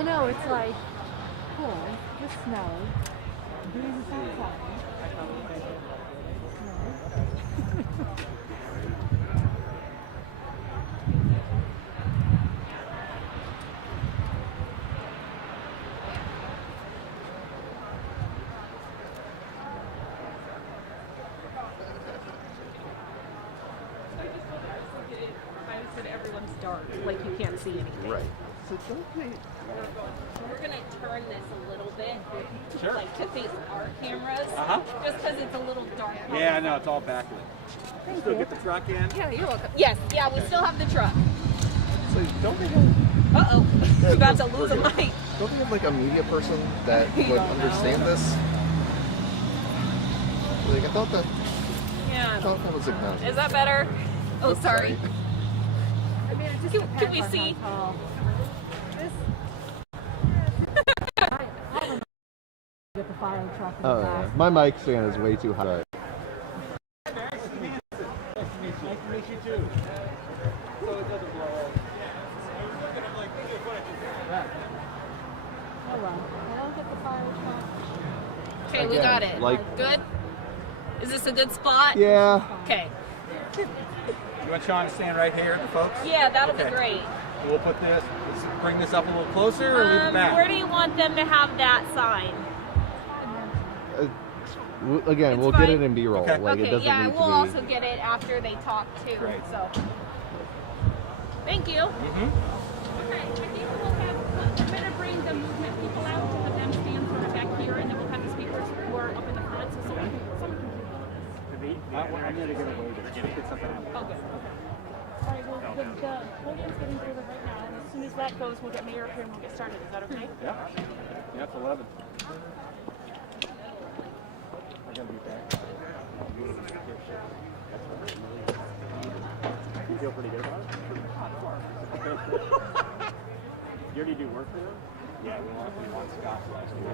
I know, it's like, cool, just snow. Breezes outside. Everyone's dark, like you can't see anything. Right. So we're going to turn this a little bit, Sure. like to face our cameras, just because it's a little dark. Yeah, I know, it's all backlit. Still get the truck in? Yeah, you're welcome. Yes, yeah, we still have the truck. So don't they have... Uh-oh, we're about to lose a mic. Don't they have like a media person that would understand this? Like I thought that Yeah. was acknowledged. Is that better? Oh, sorry. I mean, it just Can we see? Get the fire truck in Oh the yeah, back. my mic stand is way too high. Nice to meet you too. So it doesn't blow out. Hold on. I'll get the fire truck. Okay, we got it. Like- Good? Is this a good spot? Yeah. Okay. You want Sean to stand right here, folks? Yeah, that'll be Okay. great. We'll put this, let's bring this up a little closer or leave it back? Where do you want them to have that sign? Again, It's we'll fine. get it in B-roll. Okay. Like it Okay, doesn't yeah, need we'll to also be. get it after they talk too. Great. So, thank you. Okay, I think we'll have. I'm gonna bring the movement people out to have them stand sort of back here, and then we'll have the speakers who are up in the front, so someone can I'm going to get away with it. Get something out. Oh, good. Okay. All right. Well, the podium's getting further right now, and as soon as that goes, we'll get Mayor up here and we'll get started. Is that okay? Yeah. Yeah, it's 11. I gotta be back. You feel pretty good about it? You already do work for them? Yeah, we want Scott last year.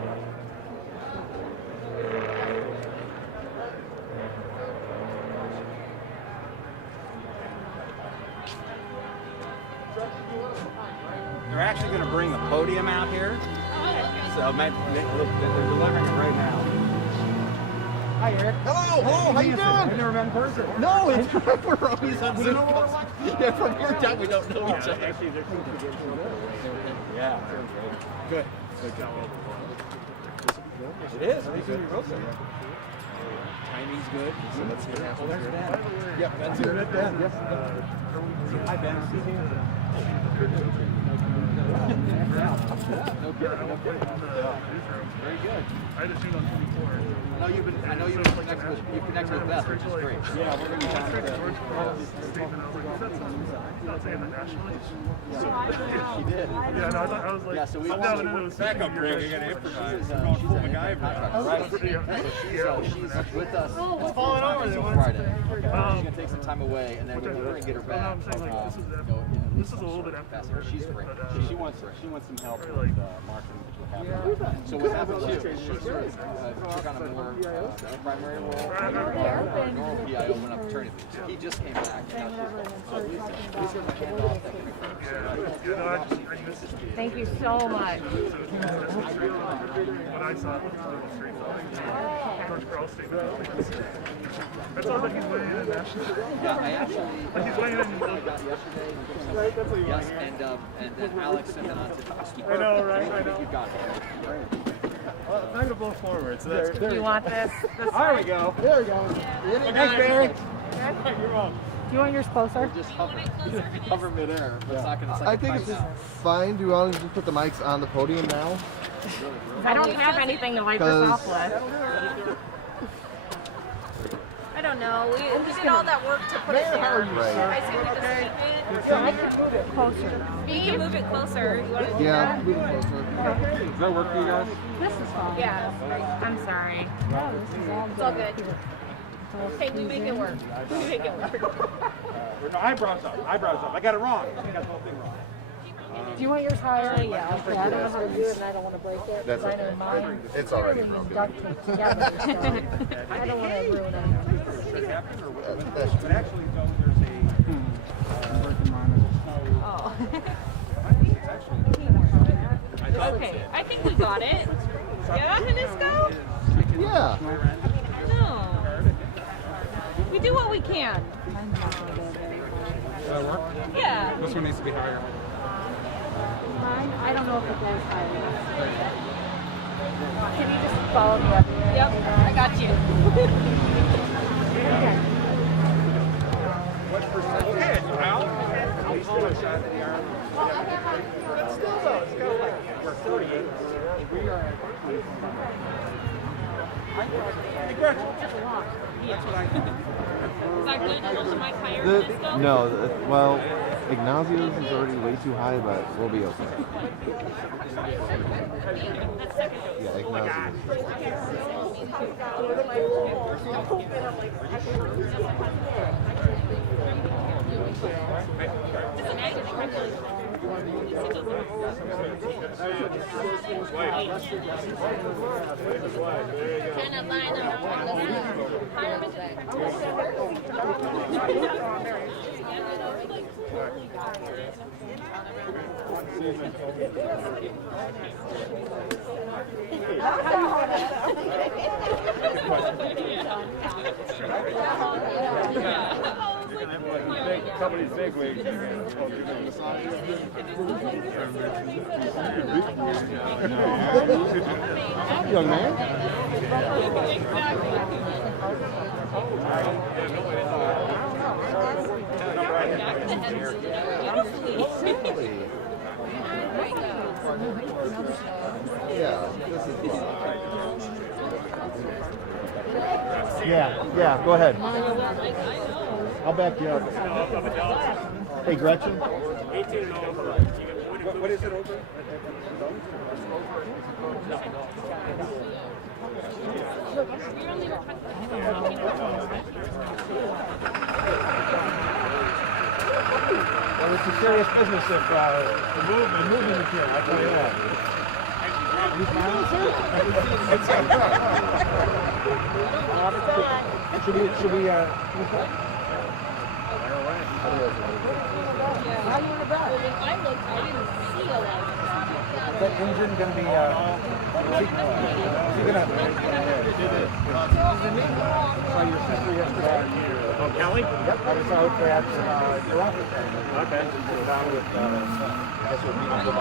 They're actually going to bring the podium out here. So they're delivering it right now. Hi, Eric. Hello, how you doing? I've never met in person. No, it's we're always on Zoom. Yeah, from your time we don't know each other. Actually, they're yeah. Good. It is. Timing's good. So let's get it. Oh, there's Ben. Yep, Ben's here. Ben. Yes. Hi, Ben. No kidding. Very good. I had to shoot on 24. I know you've connected with Beth, which is great. Yeah, we're going to be down there. Not saying that nationally. She did. Yeah, no, I was like, Yeah, so we I'm down and it was back up, Greg. You got to improvise. She's a contractor, right? She's with us until Friday. She's going to take some time away, and then we're going to get her back. This is a little bit after. She's great. She wants some help with marketing, which will happen. So what happened too? She sort of took on a more primary role. Our normal PIO went on paternity leave. So he just came back, and now she's going to hand off that kind of Thank you so much. When I saw it, it was a little straight line. George Carl statement. That sounds like he's weighing in nationally. Yeah, I actually He's weighing in. got yesterday. Yes, and then Alex and then on to Toski. I know, right? I know. You got it. Well, I'm not going to blow forward, so that's good. Do you want this? There we go. There we go. Thanks, Barry. You're welcome. Do you want yours closer? Just hover midair, but it's not going to I think it's just fine. Do you want to just put the mics on the podium now? I don't have anything to wipe this off with. I don't know. We did all that work to put it there. Right. I say we just keep it. I can move it closer. You can move it closer. You want to do Yeah. that? move it closer. Does that work for you guys? This is fine. Yeah. I'm sorry. No, this is all It's all good. Hey, we make it work. We make it work. No, eyebrows up. I got it wrong. I got the whole thing wrong. Do you want yours higher? Yeah. Okay. I don't know how to do it, and I don't want to break it. That's I know okay. mine. It's already Everything is broken. duct taped together, so I don't want to ruin it. But actually, though, there's a working monitor. Oh. I thought Okay, I think we got it. Yeah, Hanisco? Yeah. No. We do what we can. Yeah. This one needs to be higher. I don't know if it goes higher. Can you just follow me up here? Yep, I got you. Okay, Al. He's still a shot in the arm. But still though, it's kind of like we're 48. We are at 25. Hey, Gretchen. That's what I think. Is that good? A little bit higher The, than this though? no, well, Ignazio's is already way too high, but we'll be okay. That's second dose. Yeah, Ignazio's. Kind of line them up on the Company's big wigs. Young man. Yeah, this is yeah, go ahead. I'll back you up. Hey, Gretchen. 18 and over. What is it over? Well, it's a serious business if the movement is here, I tell you that. Should we How you in the back? When I looked, I didn't see a lot. Is that engine going to be, is he going to, saw your sister yesterday. Oh, Kelly? Yep, I was out at your office. Okay. Down with, I guess it would be under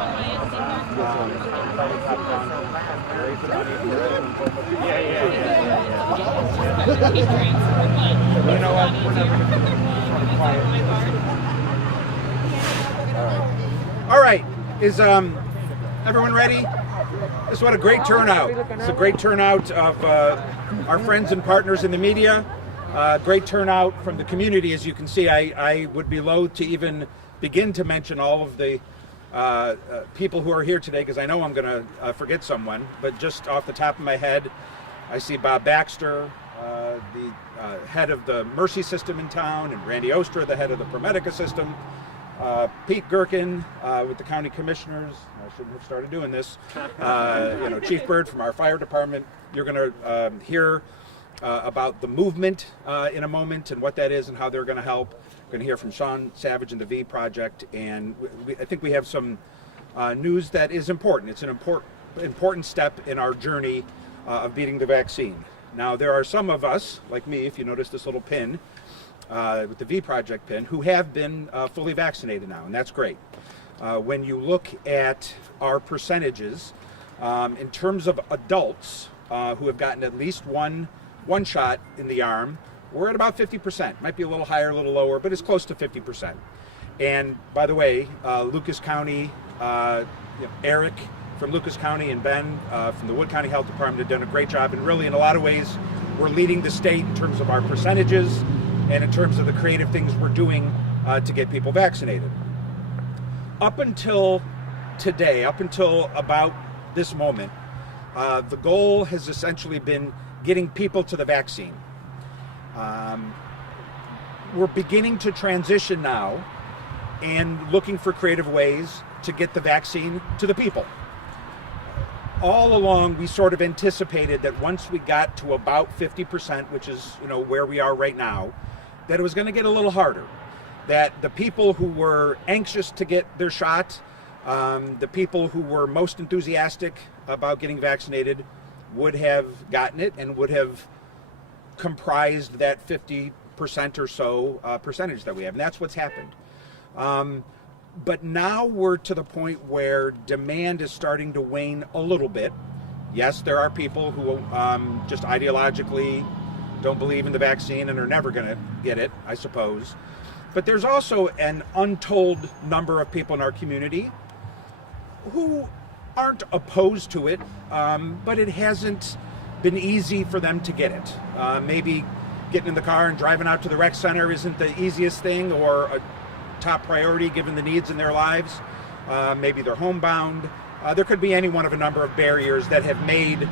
you know what, we're never going to be sort of quiet. All right, is everyone ready? This is what a great turnout. It's a great turnout of our friends and partners in the media. Great turnout from the community, as you can see. I would be loath to even begin to mention all of the people who are here today because I know I'm going to forget someone. But just off the top of my head, I see Bob Baxter, the head of the Mercy system in town, and Randy Oostra, the head of the ProMedica system. Pete Gerken with the county commissioners. I shouldn't have started doing this. Chief Bird from our fire department. You're going to hear about the movement in a moment and what that is and how they're going to help. We're going to hear from Sean Savage and the VProject, and I think we have some news that is important. It's an important step in our journey of beating the vaccine. Now, there are some of us, like me, if you notice this little pin, with the VProject pin, who have been fully vaccinated now, and that's great. When you look at our percentages, in terms of adults who have gotten at least one shot in the arm, we're at about 50%. Might be a little higher, a little lower, but it's close to 50%. And by the way, Lucas County, Eric from Lucas County and Ben from the Wood County Health Department have done a great job, and really in a lot of ways we're leading the state in terms of our percentages and in terms of the creative things we're doing to get people vaccinated. Up until today, up until about this moment, the goal has essentially been getting people to the vaccine. We're beginning to transition now and looking for creative ways to get the vaccine to the people. All along, we sort of anticipated that once we got to about 50%, which is where we are right now, that it was going to get a little harder. That the people who were anxious to get their shot the people who were most enthusiastic about getting vaccinated would have gotten it and would have comprised that 50% or so percentage that we have. And that's what's happened. But now we're to the point where demand is starting to wane a little bit. Yes, there are people who just ideologically don't believe in the vaccine and are never going to get it, I suppose. But there's also an untold number of people in our community who aren't opposed to it, but it hasn't been easy for them to get it. Maybe getting in the car and driving out to the rec center isn't the easiest thing or a top priority given the needs in their lives. Maybe they're homebound. There could be any one of a number of barriers that have made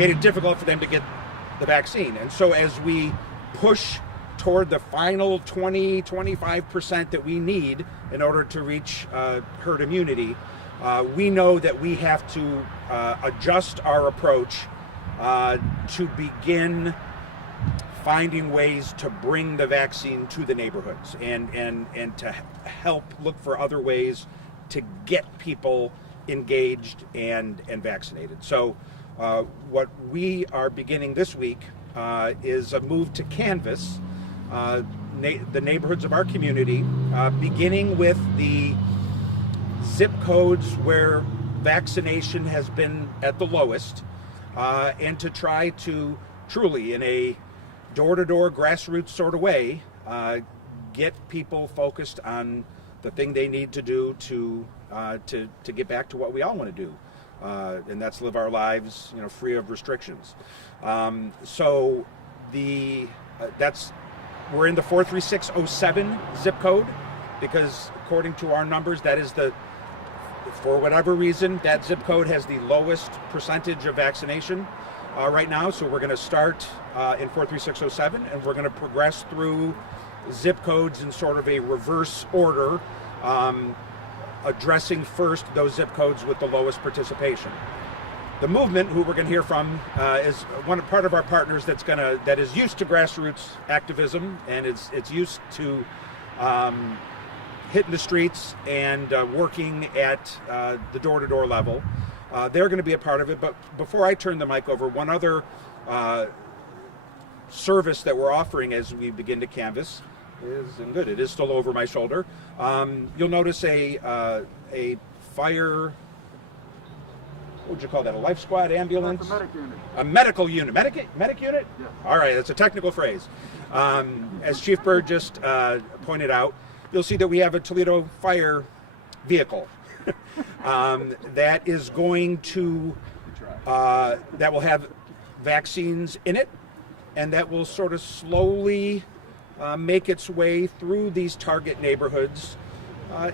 it difficult for them to get the vaccine. And so as we push toward the final 20-25% that we need in order to reach herd immunity, we know that we have to adjust our approach to begin finding ways to bring the vaccine to the neighborhoods and to help look for other ways to get people engaged and vaccinated. So what we are beginning this week is a move to canvass the neighborhoods of our community, beginning with the zip codes where vaccination has been at the lowest, and to try to truly, in a door-to-door grassroots sort of way, get people focused on the thing they need to do to get back to what we all want to do, and that's live our lives, free of restrictions. So we're in the 43607 zip code because, according to our numbers, that is for whatever reason, that zip code has the lowest percentage of vaccination right now. So we're going to start in 43607, and we're going to progress through zip codes in sort of a reverse order, addressing first those zip codes with the lowest participation. The movement, who we're going to hear from, is part of our partners that is used to grassroots activism, and it's used to hitting the streets and working at the door-to-door level. They're going to be a part of it. But before I turn the mic over, one other service that we're offering as we begin to canvass it is still over my shoulder. You'll notice a fire, what would you call that? A life squad ambulance? That's a medic unit. A medical unit. Medic unit? Yeah. All right, that's a technical phrase. As Chief Bird just pointed out, you'll see that we have a Toledo fire vehicle that is going to, that will have vaccines in it, and that will sort of slowly make its way through these target neighborhoods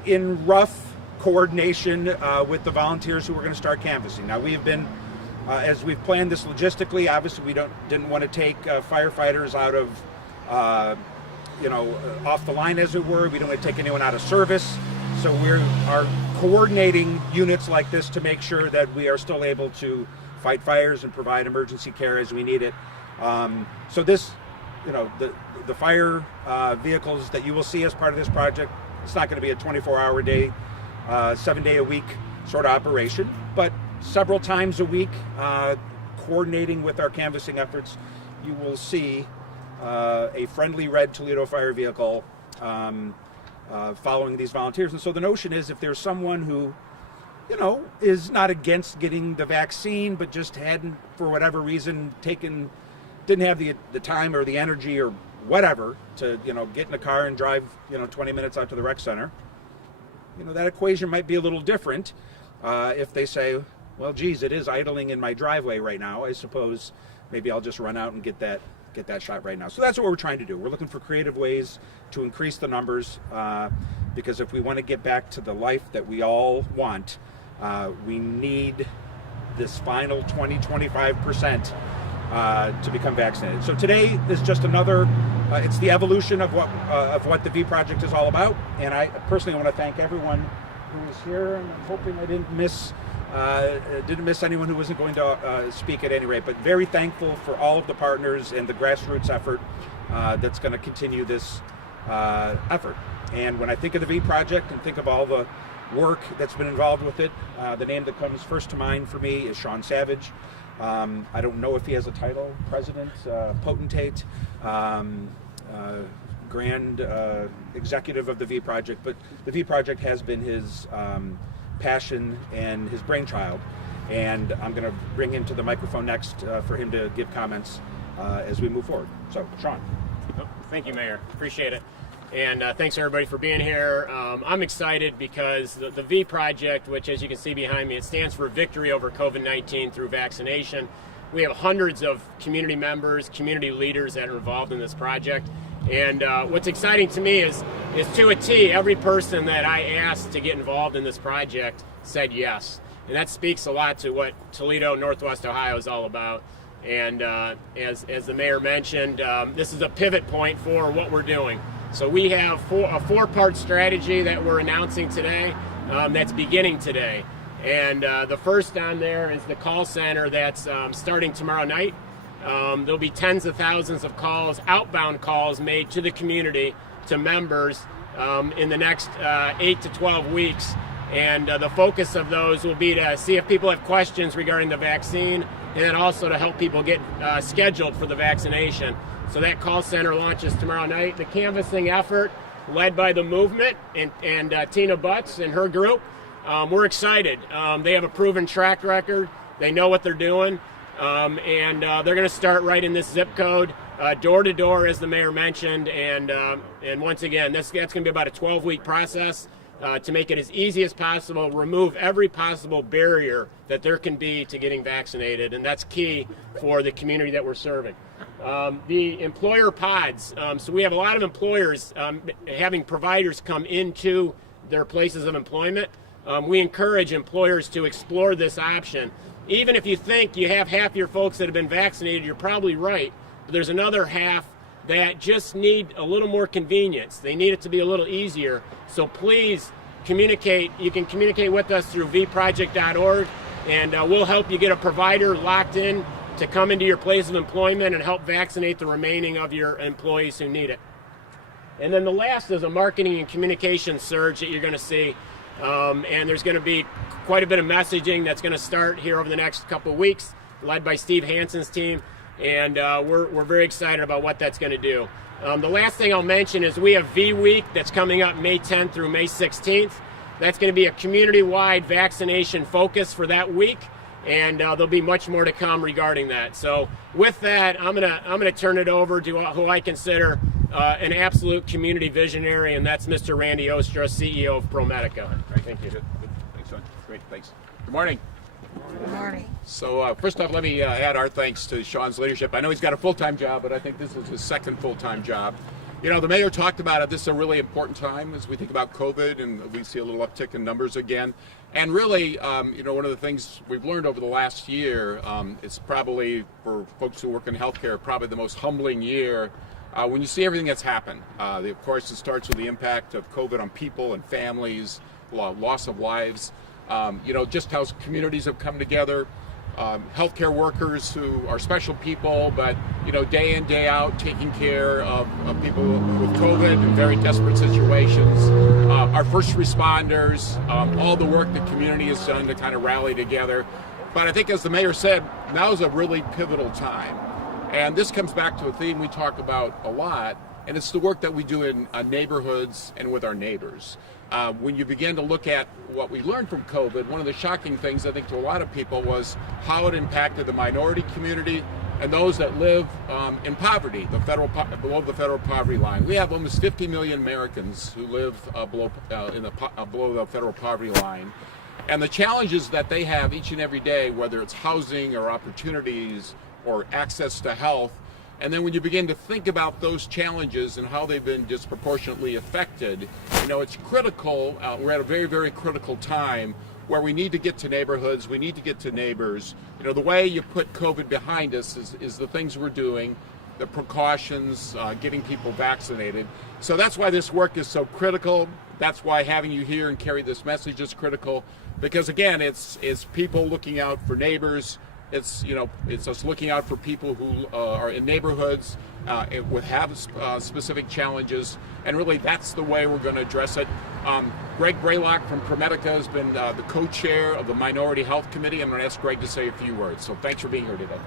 in rough coordination with the volunteers who are going to start canvassing. Now, we have been, as we've planned this logistically, obviously we didn't want to take firefighters out of, off the line, as it were. We don't want to take anyone out of service. So we are coordinating units like this to make sure that we are still able to fight fires and provide emergency care as we need it. So this, the fire vehicles that you will see as part of this project, it's not going to be a 24-hour day, 7-day-a-week sort of operation, but several times a week, coordinating with our canvassing efforts, you will see a friendly red Toledo fire vehicle following these volunteers. And so the notion is, if there's someone who, is not against getting the vaccine, but just hadn't, for whatever reason, didn't have the time or the energy or whatever to, get in a car and drive, 20 minutes out to the rec center, that equation might be a little different if they say, well, geez, it is idling in my driveway right now. I suppose maybe I'll just run out and get that shot right now. So that's what we're trying to do. We're looking for creative ways to increase the numbers because if we want to get back to the life that we all want, we need this final 20-25% to become vaccinated. So today is just another, it's the evolution of what the VProject is all about. And I personally want to thank everyone who was here, and I'm hoping I didn't miss anyone who wasn't going to speak at any rate, but very thankful for all of the partners and the grassroots effort that's going to continue this effort. And when I think of the VProject and think of all the work that's been involved with it. The name that comes first to mind for me is Sean Savage. I don't know if he has a title, president, potentate, grand executive of the VProject, but the VProject has been his passion and his brainchild. And I'm going to bring him to the microphone next for him to give comments as we move forward. So, Sean. Thank you, Mayor. Appreciate it. And thanks everybody for being here. I'm excited because the VProject, which as you can see behind me, it stands for Victory Over COVID-19 Through Vaccination. We have hundreds of community members, community leaders that are involved in this project. And what's exciting to me is to a T, every person that I asked to get involved in this project said yes. And that speaks a lot to what Toledo, Northwest Ohio is all about. And as the mayor mentioned, this is a pivot point for what we're doing. So we have a four-part strategy that we're announcing today that's beginning today. And the first on there is the call center that's starting tomorrow night. There'll be tens of thousands of calls, outbound calls made to the community, to members in the next 8 to 12 weeks. And the focus of those will be to see if people have questions regarding the vaccine, and then also to help people get scheduled for the vaccination. So that call center launches tomorrow night. The canvassing effort led by the movement and Tina Butts and her group, we're excited. They have a proven track record. They know what they're doing. And they're going to start right in this zip code, door to door, as the mayor mentioned. And once again, that's going to be about a 12-week process to make it as easy as possible, remove every possible barrier that there can be to getting vaccinated. And that's key for the community that we're serving. The employer pods, so we have a lot of employers having providers come into their places of employment. We encourage employers to explore this option. Even if you think you have half your folks that have been vaccinated, you're probably right. But there's another half that just need a little more convenience. They need it to be a little easier. So please communicate. You can communicate with us through vproject.org, and we'll help you get a provider locked in to come into your place of employment and help vaccinate the remaining of your employees who need it. And then the last is a marketing and communication surge that you're going to see. And there's going to be quite a bit of messaging that's going to start here over the next couple of weeks, led by Steve Hansen's team. And we're very excited about what that's going to do. The last thing I'll mention is we have V Week that's coming up May 10th through May 16th. That's going to be a community-wide vaccination focus for that week. And there'll be much more to come regarding that. So with that, I'm gonna turn it over to who I consider an absolute community visionary, and that's Mr. Randy Oostra, CEO of ProMedica. Thank you. Thanks, Sean. Great, thanks. Good morning. Good morning. So first off, let me add our thanks to Sean's leadership. I know he's got a full-time job, but I think this is his second full-time job. You know, the mayor talked about it. This is a really important time as we think about COVID, and we see a little uptick in numbers again. And really, you know, one of the things we've learned over the last year, it's probably, for folks who work in healthcare, probably the most humbling year when you see everything that's happened. Of course, it starts with the impact of COVID on people and families, loss of lives, you know, just how communities have come together. Healthcare workers who are special people, but you know, day in, day out, taking care of people with COVID in very desperate situations. Our first responders, all the work the community has done to kind of rally together. But I think, as the mayor said, now is a really pivotal time. And this comes back to a theme we talk about a lot, and it's the work that we do in neighborhoods and with our neighbors. When you begin to look at what we learned from COVID, one of the shocking things, I think, to a lot of people was how it impacted the minority community and those that live in poverty, below the federal poverty line. We have almost 50 million Americans who live below the federal poverty line. And the challenges that they have each and every day, whether it's housing or opportunities or access to health, and then when you begin to think about those challenges and how they've been disproportionately affected, you know, it's critical. We're at a very, very critical time where we need to get to neighborhoods, we need to get to neighbors. You know, the way you put COVID behind us is the things we're doing, the precautions, getting people vaccinated. So that's why this work is so critical. That's why having you here and carry this message is critical. Because again, it's people looking out for neighbors, It's it's us looking out for people who are in neighborhoods with have specific challenges, and really that's the way we're going to address it. Greg Braylock from ProMedica has been the co-chair of the Minority Health Committee. I'm going to ask Greg to say a few words. So thanks for being here today.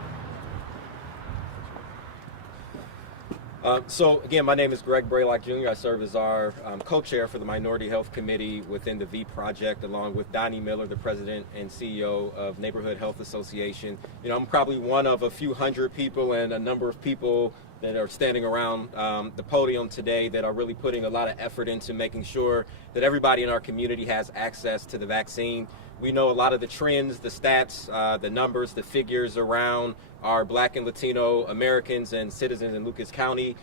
So again, my name is Greg Braylock Jr. I serve as our co-chair for the Minority Health Committee within the VProject, along with Donnie Miller, the president and CEO of Neighborhood Health Association. I'm probably one of a few hundred people and a number of people that are standing around the podium today that are really putting a lot of effort into making sure that everybody in our community has access to the vaccine. We know a lot of the trends, the stats, the numbers, the figures around our Black and Latino Americans and citizens in Lucas County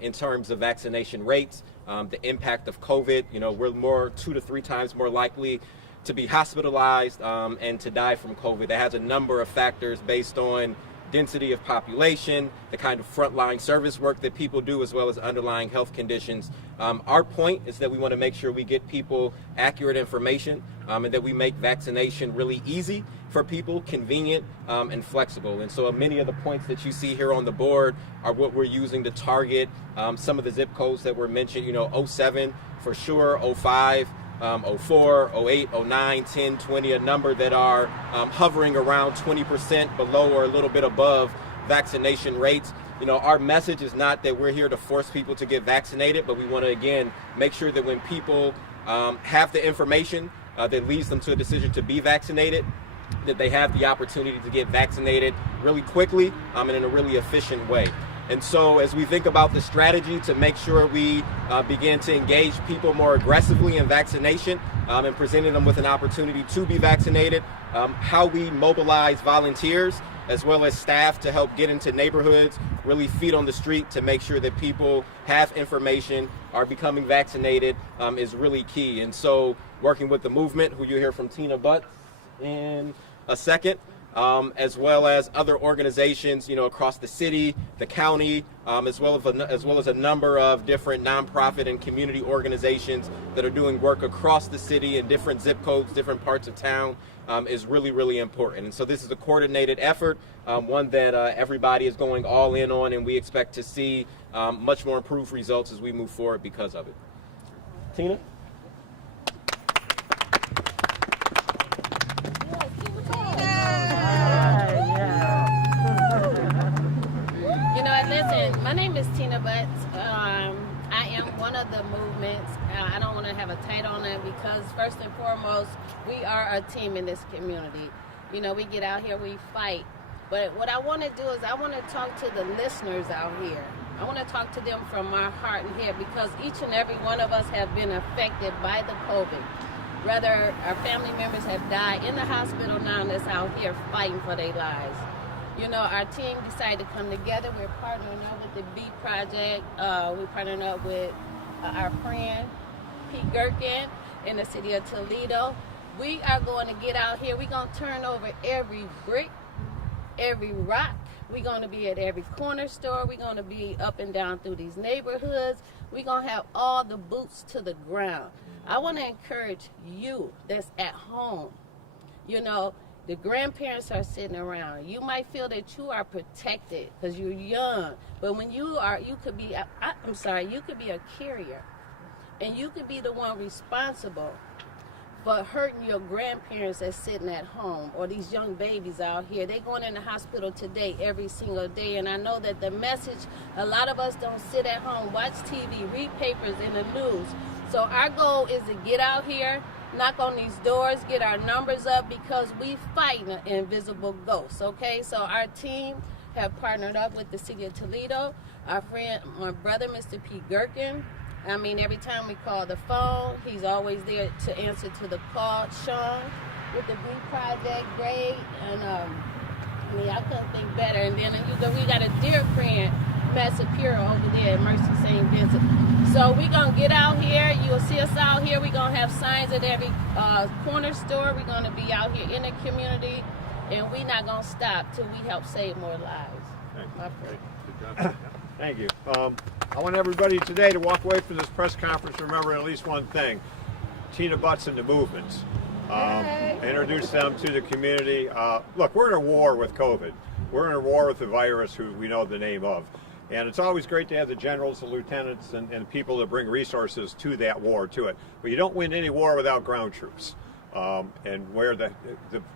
in terms of vaccination rates, the impact of COVID. We're 2 to 3 times more likely to be hospitalized and to die from COVID. That has a number of factors based on density of population, the kind of frontline service work that people do, as well as underlying health conditions. Our point is that we want to make sure we get people accurate information and that we make vaccination really easy for people, convenient and flexible. And so many of the points that you see here on the board are what we're using to target some of the zip codes that were mentioned, 07 for sure, 05, 04, 08, 09, 10, 20, a number that are hovering around 20% below or a little bit above vaccination rates. Our message is not that we're here to force people to get vaccinated, but we want to, again, make sure that when people have the information that leads them to a decision to be vaccinated, that they have the opportunity to get vaccinated really quickly and in a really efficient way. And so as we think about the strategy to make sure we begin to engage people more aggressively in vaccination and presenting them with an opportunity to be vaccinated, how we mobilize volunteers as well as staff to help get into neighborhoods, really feet on the street to make sure that people have information, are becoming vaccinated is really key. And so working with the movement, who you'll hear from Tina Butts in a second, as well as other organizations, across the city, the county, as well as a number of different nonprofit and community organizations that are doing work across the city in different zip codes, different parts of town, is really, really important. And so this is a coordinated effort, one that everybody is going all in on, and we expect to see much more improved results as we move forward because of it. Tina? Listen, my name is Tina Butts. I am one of the movements. I don't want to have a title on it because first and foremost, we are a team in this community. We get out here, we fight. But what I want to do is I want to talk to the listeners out here. I want to talk to them from my heart and head because each and every one of us have been affected by the COVID. Whether our family members have died in the hospital now that's out here fighting for their lives. Our team decided to come together. We're partnering up with the VProject. We're partnering up with our friend, Gerken, in the city of Toledo. We are going to get out here. We're going to turn over every brick, every rock. We're going to be at every corner store. We're going to be up and down through these neighborhoods. We're going to have all the boots to the ground. I want to encourage you that's at home. The grandparents are sitting around. You might feel that you are protected because you're young, but when you could be a carrier, and you could be the one responsible for hurting your grandparents that's sitting at home or these young babies out here. They're going in the hospital today, every single day, and I know that the message, a lot of us don't sit at home, watch TV, read papers in the news. So our goal is to get out here, knock on these doors, get our numbers up because we fight an invisible ghost, okay? So our team have partnered up with the city of Toledo. Our friend, my brother, Mr. P. Gerken. Every time we call the phone, he's always there to answer to the call. Sean with the VProject, great. And I couldn't think better. And then we got a dear friend, Matt Sapiro over there at Mercy St. Vincent. So we're going to get out here. You'll see us out here. We're going to have signs at every corner store. We're going to be out here in the community. And we're not going to stop till we help save more lives. Thank you. I want everybody today to walk away from this press conference remembering at least one thing. Tina Butts and the movements. introduce them to the community. Look, we're in a war with COVID. We're in a war with the virus who we know the name of. And it's always great to have the generals, the lieutenants, and people that bring resources to that war, to it. But you don't win any war without ground troops. And where the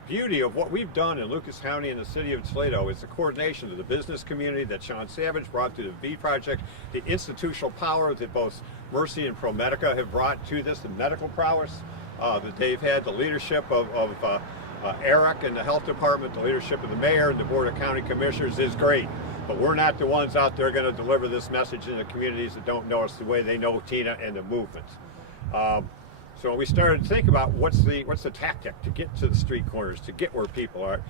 beauty of what we've done in Lucas County and the city of Toledo is the coordination of the business community that Sean Savage brought to the VProject, the institutional power that both Mercy and ProMedica have brought to this, the medical prowess that they've had, the leadership of Eric and the health department, the leadership of the mayor and the board of county commissioners is great. But we're not the ones out there going to deliver this message in the communities that don't know us the way they know Tina and the movement. So when we started to think about what's the tactic to get to the street corners, to get where people are,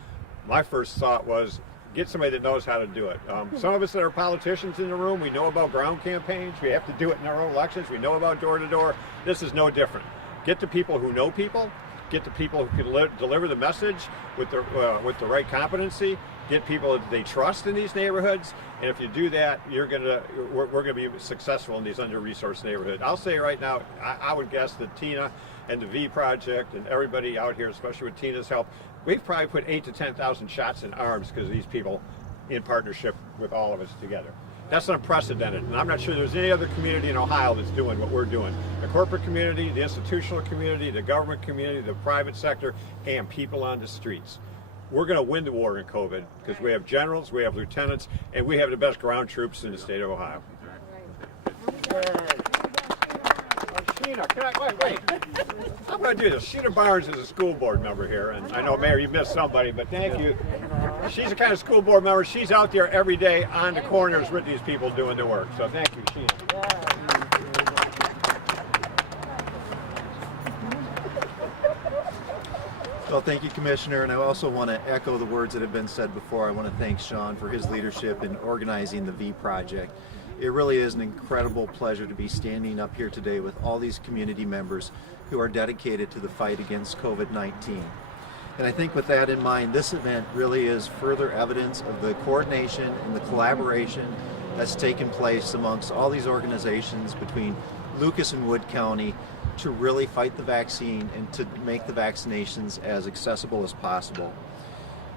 my first thought was get somebody that knows how to do it. Some of us that are politicians in the room, we know about ground campaigns. We have to do it in our own elections. We know about door-to-door. This is no different. Get the people who know people. Get the people who can deliver the message with the right competency. Get people that they trust in these neighborhoods, and if you do that, we're gonna be successful in these under-resourced neighborhoods. I'll say right now, I would guess that Tina and the VProject and everybody out here, especially with Tina's help, we've probably put 8,000 to 10,000 shots in arms because of these people in partnership with all of us together. That's unprecedented, and I'm not sure there's any other community in Ohio that's doing what we're doing. The corporate community, the institutional community, the government community, the private sector, and people on the streets. We're going to win the war in COVID because we have generals, we have lieutenants, and we have the best ground troops in the state of Ohio. Sheena, wait. I'm going to do this. Sheena Barnes is a school board member here, and I know, Mayor, you missed somebody, but thank you. She's the kind of school board member, she's out there every day on the corners with these people doing the work. So thank you, Sheena. Well, thank you, Commissioner, and I also want to echo the words that have been said before. I want to thank Sean for his leadership in organizing the VProject. It really is an incredible pleasure to be standing up here today with all these community members who are dedicated to the fight against COVID-19. And I think with that in mind, this event really is further evidence of the coordination and the collaboration that's taken place amongst all these organizations between Lucas and Wood County to really fight the vaccine and to make the vaccinations as accessible as possible.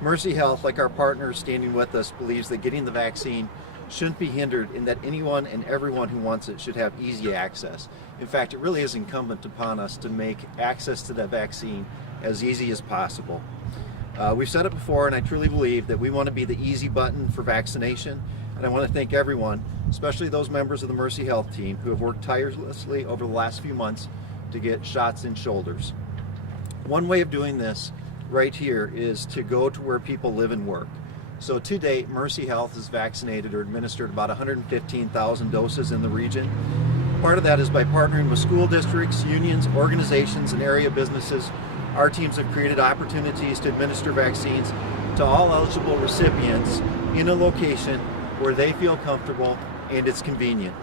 Mercy Health, like our partners standing with us, believes that getting the vaccine shouldn't be hindered and that anyone and everyone who wants it should have easy access. In fact, it really is incumbent upon us to make access to that vaccine as easy as possible. We've said it before, and I truly believe that we want to be the easy button for vaccination, and I want to thank everyone, especially those members of the Mercy Health team who have worked tirelessly over the last few months to get shots in shoulders. One way of doing this right here is to go to where people live and work. So to date, Mercy Health has vaccinated or administered about 115,000 doses in the region. Part of that is by partnering with school districts, unions, organizations, and area businesses. Our teams have created opportunities to administer vaccines to all eligible recipients in a location where they feel comfortable and it's convenient.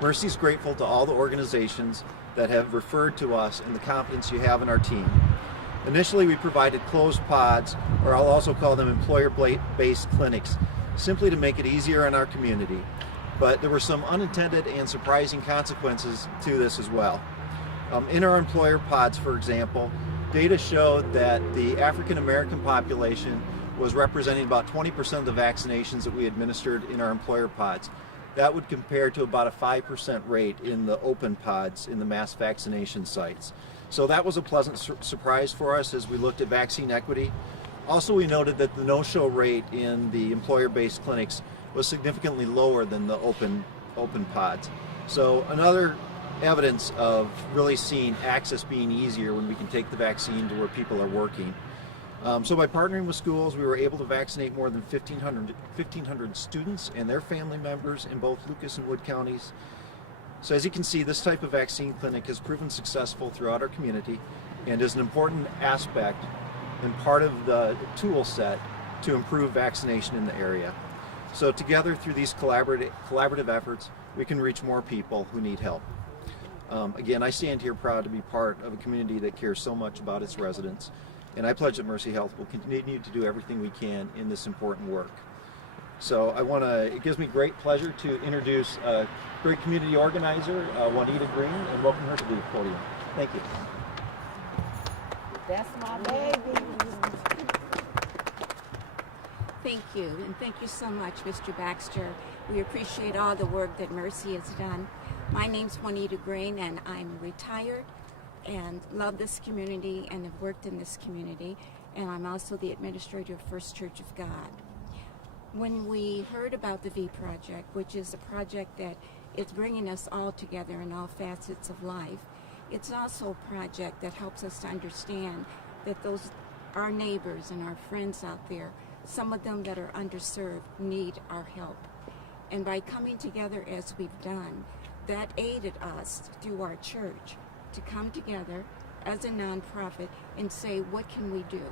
Mercy is grateful to all the organizations that have referred to us and the confidence you have in our team. Initially, we provided closed pods, or I'll also call them employer-based clinics, simply to make it easier in our community. But there were some unintended and surprising consequences to this as well. In our employer pods, for example, data showed that the African American population was representing about 20% of the vaccinations that we administered in our employer pods. That would compare to about a 5% rate in the open pods in the mass vaccination sites. So that was a pleasant surprise for us as we looked at vaccine equity. Also, we noted that the no-show rate in the employer-based clinics was significantly lower than the open pods. So another evidence of really seeing access being easier when we can take the vaccine to where people are working. So by partnering with schools, we were able to vaccinate more than 1,500 students and their family members in both Lucas and Wood counties. So as you can see, this type of vaccine clinic has proven successful throughout our community and is an important aspect and part of the tool set to improve vaccination in the area. So together, through these collaborative efforts, we can reach more people who need help. Again, I stand here proud to be part of a community that cares so much about its residents. And I pledge that Mercy Health will continue to do everything we can in this important work. So it gives me great pleasure to introduce a great community organizer, Juanita Greene, and welcome her to the podium. Thank you. That's my baby. Thank you, and thank you so much, Mr. Baxter. We appreciate all the work that Mercy has done. My name's Juanita Greene, and I'm retired and love this community and have worked in this community, and I'm also the administrator of First Church of God. When we heard about the VProject, which is a project that is bringing us all together in all facets of life, it's also a project that helps us to understand that our neighbors and our friends out there, some of them that are underserved, need our help. And by coming together as we've done, that aided us through our church to come together as a nonprofit and say, what can we do?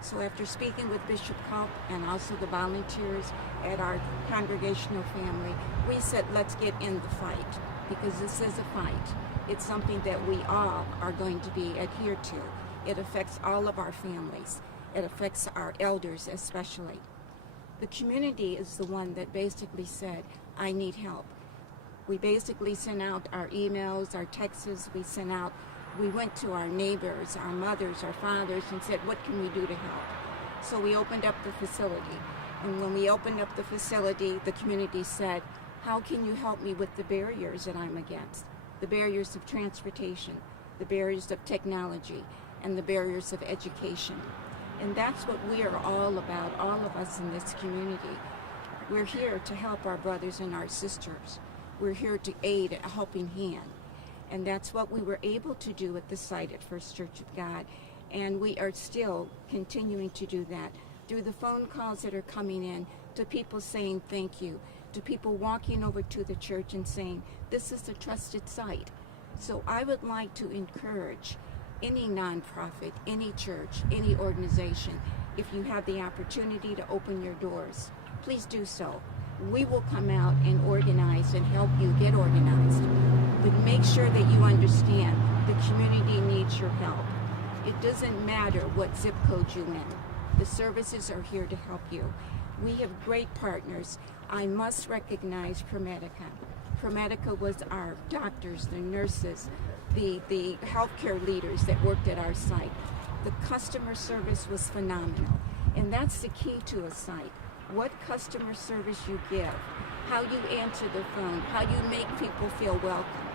So after speaking with Bishop Culp and also the volunteers at our congregational family, we said, let's get in the fight, because this is a fight. It's something that we all are going to be adhered to. It affects all of our families. It affects our elders especially. The community is the one that basically said, I need help. We basically sent out our emails, our texts, we went to our neighbors, our mothers, our fathers, and said, what can we do to help? So we opened up the facility. And when we opened up the facility, the community said, how can you help me with the barriers that I'm against? The barriers of transportation, the barriers of technology, and the barriers of education. And that's what we are all about, all of us in this community. We're here to help our brothers and our sisters. We're here to aid a helping hand. And that's what we were able to do at the site at First Church of God. And we are still continuing to do that through the phone calls that are coming in, to people saying thank you, to people walking over to the church and saying, this is a trusted site. So I would like to encourage any nonprofit, any church, any organization, if you have the opportunity to open your doors, please do so. We will come out and organize and help you get organized. But make sure that you understand the community needs your help. It doesn't matter what zip code you're in. The services are here to help you. We have great partners. I must recognize ProMedica. ProMedica was our doctors, the nurses, the healthcare leaders that worked at our site. The customer service was phenomenal. And that's the key to a site. What customer service you give, how you answer the phone, how you make people feel welcome.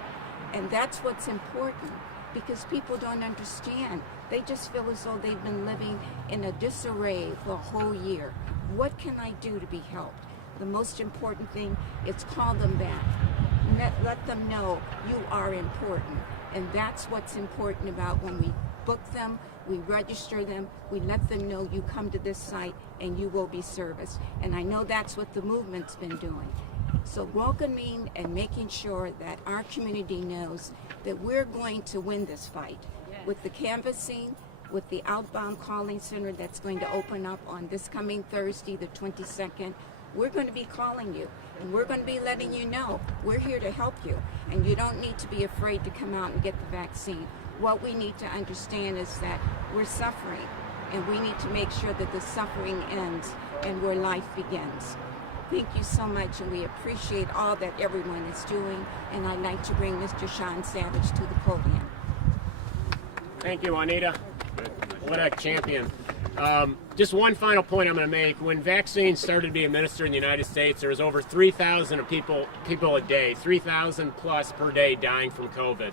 And that's what's important, because people don't understand. They just feel as though they've been living in a disarray for a whole year. What can I do to be helped? The most important thing is call them back. Let them know you are important. And that's what's important about when we book them, we register them, we let them know you come to this site and you will be serviced. And I know that's what the movement's been doing. So welcoming and making sure that our community knows that we're going to win this fight. With the canvassing, with the outbound calling center that's going to open up on this coming Thursday, the 22nd, we're going to be calling you, and we're going to be letting you know we're here to help you, and you don't need to be afraid to come out and get the vaccine. What we need to understand is that we're suffering, and we need to make sure that the suffering ends and where life begins. Thank you so much, and we appreciate all that everyone is doing, and I'd like to bring Mr. Sean Savage to the podium. Thank you, Juanita. What a champion. Just one final point I'm going to make. When vaccines started to be administered in the United States, there was over 3,000 people a day, 3,000 plus per day dying from COVID.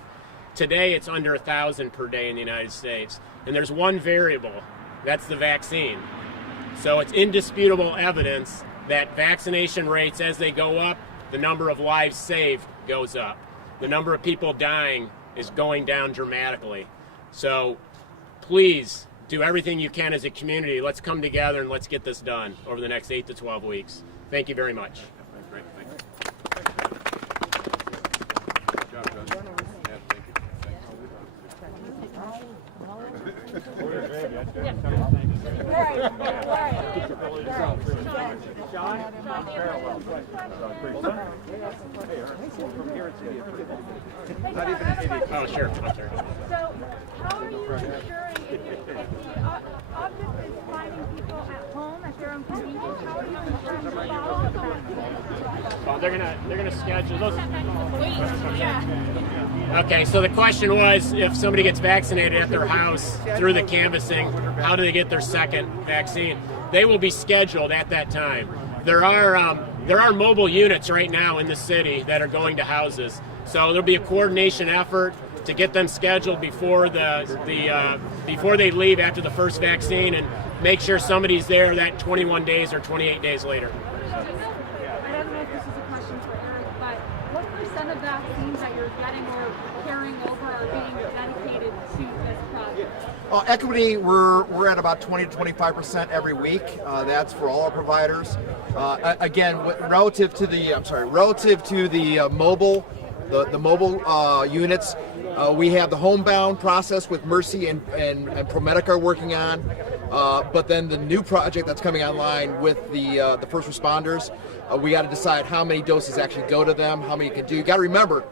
Today, it's under 1,000 per day in the United States. And there's one variable, that's the vaccine. So it's indisputable evidence that vaccination rates, as they go up, the number of lives saved goes up. The number of people dying is going down dramatically. So please do everything you can as a community. Let's come together and let's get this done over the next 8 to 12 weeks. Thank you very much. Great, thank you. Good job, John. Yeah, thank you. Oh, sure. So, how are you ensuring if the object is finding people at home at their own convenience? How are you ensuring the follow-up? Oh, they're gonna schedule those. Okay, so the question was, if somebody gets vaccinated at their house through the canvassing, how do they get their second vaccine? They will be scheduled at that time. There are mobile units right now in the city that are going to houses, so there'll be a coordination effort to get them scheduled before before they leave after the first vaccine, and make sure somebody's there that 21 days or 28 days later. I don't know if this is a question for Eric, but what % of vaccines that you're getting or carrying over are being dedicated to this project? Equity, we're at about 20 to 25% every week. That's for all our providers. Again, relative to the mobile, the mobile units, we have the homebound process with Mercy and ProMedica are working on. But then the new project that's coming online with the first responders, we got to decide how many doses actually go to them, how many you can do. You got to remember,